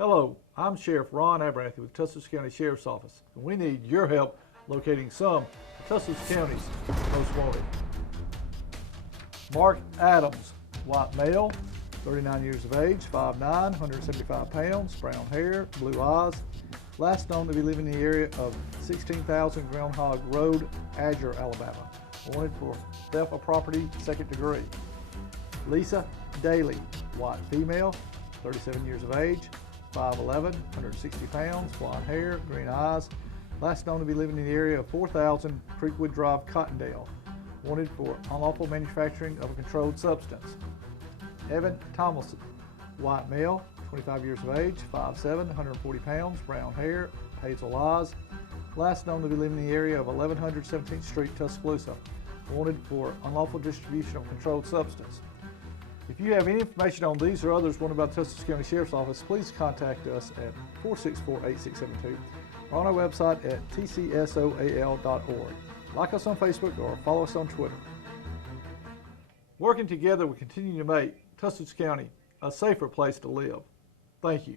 Hello, I'm Sheriff Ron Abernathy with Tuscaloosa County Sheriff's Office, and we need your help locating some of Tuscaloosa County's most wanted. Mark Adams, white male, 39 years of age, 5'9", 175 pounds, brown hair, blue eyes. Last known to be living in the area of 16,000 Groundhog Road, Azure, Alabama. Wanted for theft of property, second degree. Lisa Daly, white female, 37 years of age, 5'11", 160 pounds, blonde hair, green eyes. Last known to be living in the area of 4,000 Creekwood Drive, Cottondale. Wanted for unlawful manufacturing of a controlled substance. Evan Tomlinson, white male, 25 years of age, 5'7", 140 pounds, brown hair, hazel eyes. Last known to be living in the area of 1100 17th Street, Tuscaloosa. Wanted for unlawful distribution of a controlled substance. If you have any information on these or others wanted by the Tuscaloosa County Sheriff's Office, please contact us at 464-8672 or on our website at tcsoal.org. Like us on Facebook or follow us on Twitter. Working together, we continue to make Tuscaloosa County a safer place to live. Thank you.